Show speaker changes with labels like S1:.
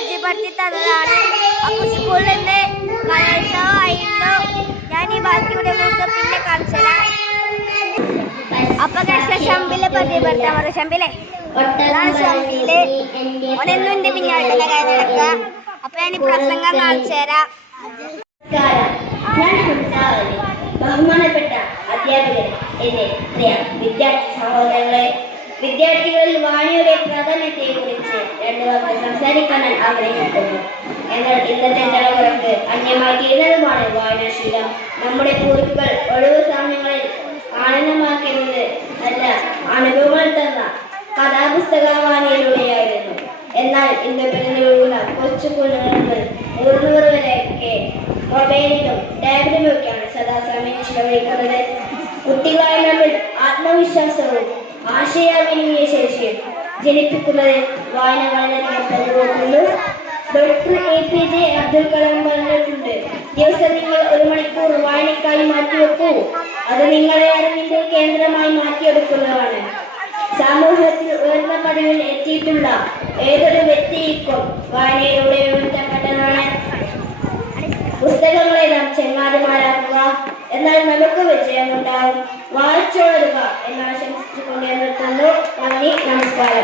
S1: വന്നതാണ് അപ്പൊ സ്കൂളിൽ നിന്ന് കലോത്സവമായിരുന്നു ഞാൻ ഈ ബാക്കിയുടെ നിങ്ങൾക്ക് പിന്നെ കാണിച്ചു അപ്പൊ കൃഷ്ണ ശമ്പിലെ പരിചയപ്പെടുത്താൻ പറഞ്ഞു ശമ്പിലെ ശമ്പിൽ ഓനെന്നും എന്റെ പിന്നാലെ കൈ നടക്കുക. അപ്പൊ ഞാൻ ഈ പ്രസംഗം കാണിച്ചു തരാം
S2: വിദ്യാർത്ഥി സഹോദരങ്ങളെ വിദ്യാർത്ഥികളിൽ വാണിയുടെ പ്രാധാന്യത്തെ കുറിച്ച് വാക്ക് സംസാരിക്കാൻ ആഗ്രഹിക്കുന്നു. എന്നാൽ ഇന്നത്തെ തലമുറയ്ക്ക് അന്യമാക്കിയിരുന്നതുമാണ് വായനാശീലം. നമ്മുടെ കുറിപ്പുകൾ ഒഴിവ് സമയങ്ങളിൽ ആനന്ദമാക്കുന്നത് അല്ല അനുഭവങ്ങൾ തന്ന കഥാപുസ്തകവാണിയിലൂടെയായിരുന്നു എന്നാൽ ഇന്ന് പിന്നിലുള്ള കൊച്ചു കുഞ്ഞുങ്ങൾ മുതിർന്നവർ വരെയൊക്കെ മൊബൈലിലും ടാബിലുമൊക്കെയാണ് സദാസമയം ചിലവഴിക്കുന്നത്. കുട്ടികളായ നമ്മൾ ആത്മവിശ്വാസവും ആശയവിനിമയ ശേഷിയും ജനിപ്പിക്കുന്നത് വായന വളരെയധികം doctor A P J Abdul Kalam പറഞ്ഞിട്ടുണ്ട് ദിവസം നിങ്ങൾ ഒരു മണിക്കൂർ വായനക്കായി മാറ്റിവെക്കൂ. അത് നിങ്ങളെ അറിവിന്റെ കേന്ദ്രമായി മാറ്റിയെടുക്കുന്നതാണ്. സമൂഹത്തിൽ ഉയർന്ന പദവിയിൽ എത്തിയിട്ടുള്ള ഏതൊരു വ്യക്തിക്കും വായനയിലൂടെ വിവരിക്കപ്പെട്ടതാണ് പുസ്തകങ്ങളെ നാം ചെങ്ങാതിമാരാക്കുക എന്നാൽ നമുക്ക് വിജയമുണ്ടാകും വായിച്ചോളുക എന്നാശംസിച്ചുകൊണ്ട് ನಮಸ್ಕಾರ